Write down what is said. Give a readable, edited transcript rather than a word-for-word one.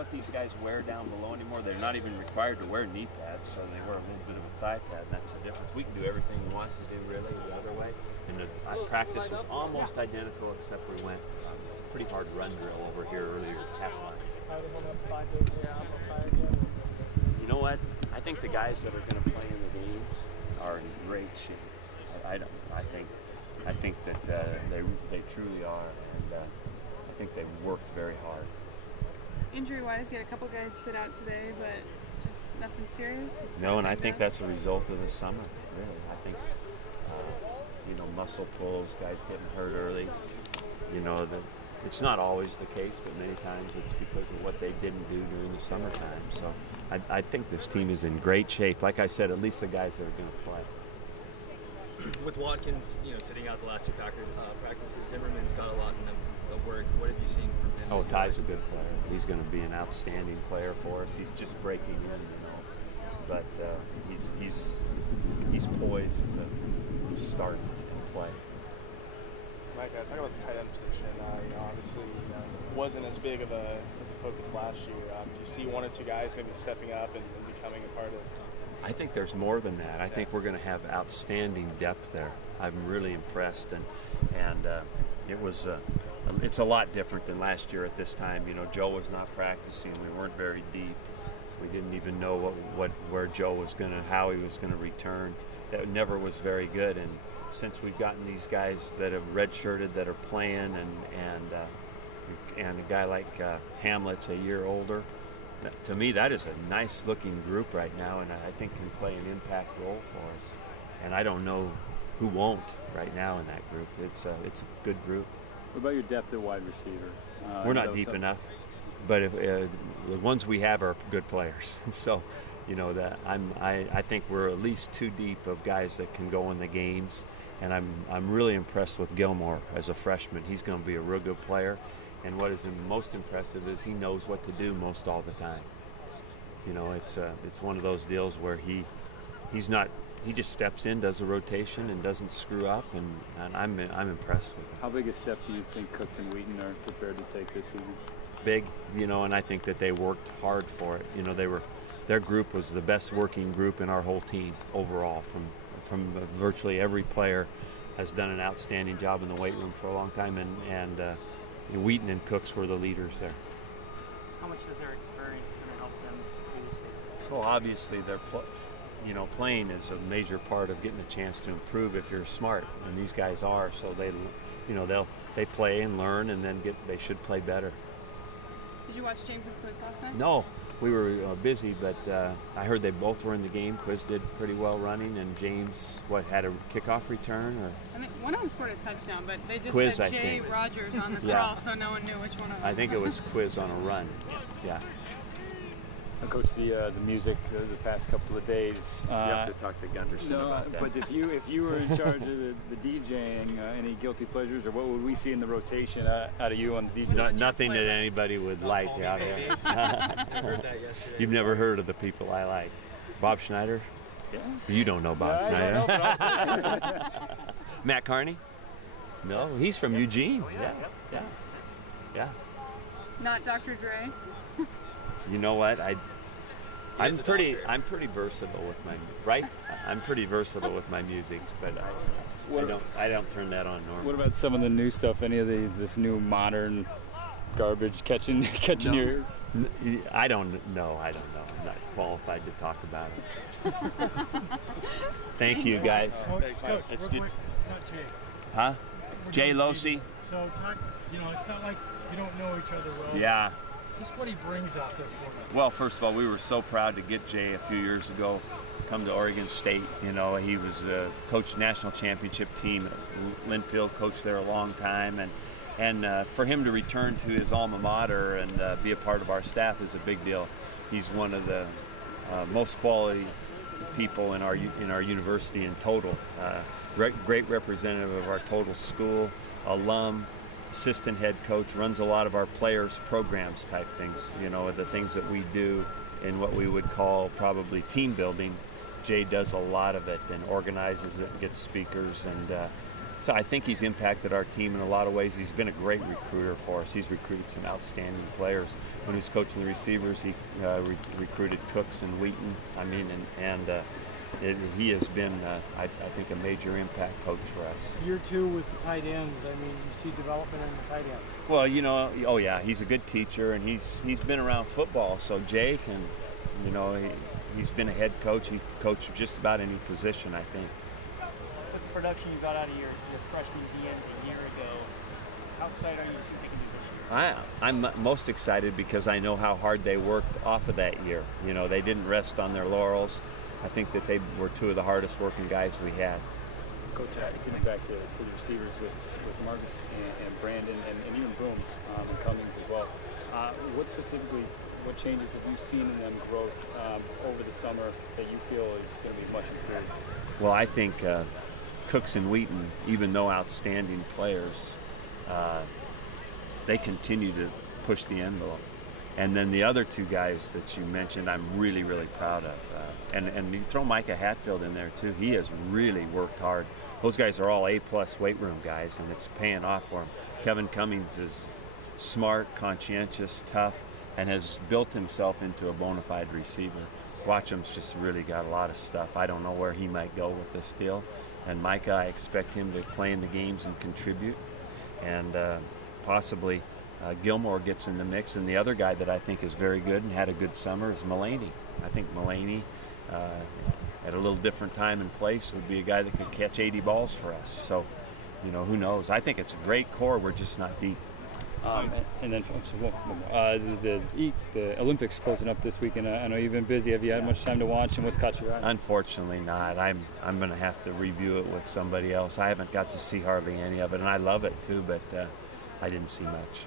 what these guys wear down below anymore. They're not even required to wear knee pads, so they wear a little bit of a thigh pad, and that's the difference. We can do everything we want to do, really, the other way. And the practice was almost identical, except we went pretty hard run drill over here earlier, half line. You know what? I think the guys that are going to play in the games are in great shape. I think that they truly are, and I think they worked very hard. Injury-wise, you had a couple guys sit out today, but just nothing serious? Just no, and I think that's a result of the summer, really. I think, muscle pulls, guys getting hurt early. It's not always the case, but many times it's because of what they didn't do during the summertime. So I think this team is in great shape. Like I said, at least the guys that are going to play. With Watkins, sitting out the last two practices, Zimmerman's got a lot of work. What have you seen from him? Oh, Ty's a good player. He's going to be an outstanding player for us. He's just breaking in, but he's poised to start and play. Mike, talk about the tight end position. Obviously, wasn't as big of a focus last year. Do you see one or two guys maybe stepping up and becoming a part of? I think there's more than that. I think we're going to have outstanding depth there. I'm really impressed, and it's a lot different than last year at this time. Joe was not practicing. We weren't very deep. We didn't even know where Joe was how he was going to return. That never was very good. And since we've gotten these guys that have redshirted, that are playing, and a guy like Hamlet's a year older, to me that is a nice looking group right now, and I think can play an impact role for us. And I don't know who won't right now in that group. It's a good group. What about your depth at wide receiver? We're not deep enough, but if, the ones we have are good players. So, I think we're at least too deep of guys that can go in the games. And I'm really impressed with Gilmore as a freshman. He's going to be a real good player. And what is most impressive is he knows what to do most all the time. It's one of those deals where he just steps in, does a rotation, and doesn't screw up. And I'm impressed with him. How big a step do you think Cooks and Wheaton are prepared to take this season? Big, and I think that they worked hard for it. Their group was the best working group in our whole team overall. From virtually every player has done an outstanding job in the weight room for a long time, and Wheaton and Cooks were the leaders there. How much does their experience going to help them do this season? Well, obviously playing is a major part of getting a chance to improve if you're smart, and these guys are. So they play and learn, and then they should play better. Did you watch James and Quiz last night? No, we were busy, but I heard they both were in the game. Quiz did pretty well running, and James, had a kickoff return? Or I think one of them scored a touchdown, but they just Quiz, said Jay Rogers on the crawl, so no one knew which one of them. I think it was Quiz on a run. Yeah. Coach, the music the past couple of days. You have to talk to Gunderson about that. But if you were in charge of the DJing, any guilty pleasures, or what would we see in the rotation out of you on the DJ? Nothing that anybody would like out here. You've never heard of the people I like. Bob Schneider? Yeah. You don't know Bob Schneider. I don't know, Matt Carney? No, he's from Eugene. Yeah. Not Dr. Dre? You know what? I'm pretty versatile with I'm pretty versatile with my music, but I don't turn that on normally. What about some of the new stuff? Any of this new modern garbage catching your? I don't know. I'm not qualified to talk about it. Thank you, guys. Coach, That's real good. quick, not Jay. Huh? Jay Losi? So, it's not like you don't know each other well. Yeah. Just what he brings out there for them. Well, first of all, we were so proud to get Jay a few years ago, come to Oregon State. He was coached national championship team at Linfield, coached there a long time, and for him to return to his alma mater and be a part of our staff is a big deal. He's one of the most quality people in our university in total. Great representative of our total school, alum, assistant head coach, runs a lot of our players' programs type things, the things that we do in what we would call probably team building. Jay does a lot of it and organizes it, gets speakers, and So I think he's impacted our team in a lot of ways. He's been a great recruiter for us. He's recruited some outstanding players. When he was coaching the receivers, he recruited Cooks and Wheaton. I mean, he has been, I think, a major impact coach for us. Year 2 with the tight ends. I mean, you see development in the tight ends. Well, you know, oh yeah, he's a good teacher, and he's been around football. So Jake, and you know, he's been a head coach. He coached just about any position, I think. With the production you got out of your freshman DNs a year ago, how excited are you to see what they can do this year? I'm most excited because I know how hard they worked off of that year. You know, they didn't rest on their laurels. I think that they were 2 of the hardest working guys we had. Coach, getting back to the receivers with Marcus and Brandon and even Broom and Cummings as well. What changes have you seen in them growth over the summer that you feel is going to be much improved? Well, I think Cooks and Wheaton, even though outstanding players, they continue to push the envelope. And then the other 2 guys that you mentioned, I'm really, really proud of. And you throw Micah Hatfield in there too. He has really worked hard. Those guys are all A-plus weight room guys, and it's paying off for him. Kevin Cummings is smart, conscientious, tough, and has built himself into a bona fide receiver. Watcham's just really got a lot of stuff. I don't know where he might go with this deal. And Micah, I expect him to play in the games and contribute. And possibly Gilmore gets in the mix. And the other guy that I think is very good and had a good summer is Mullaney. I think Mullaney, at a little different time and place, would be a guy that could catch 80 balls for us. So, you know, who knows? I think it's a great core. We're just not deep. And then the Olympics closing up this weekend. I know you've been busy. Have you had much time to watch, and what's caught your eye? Unfortunately not. I'm going to have to review it with somebody else. I haven't got to see hardly any of it, and I love it too, but I didn't see much.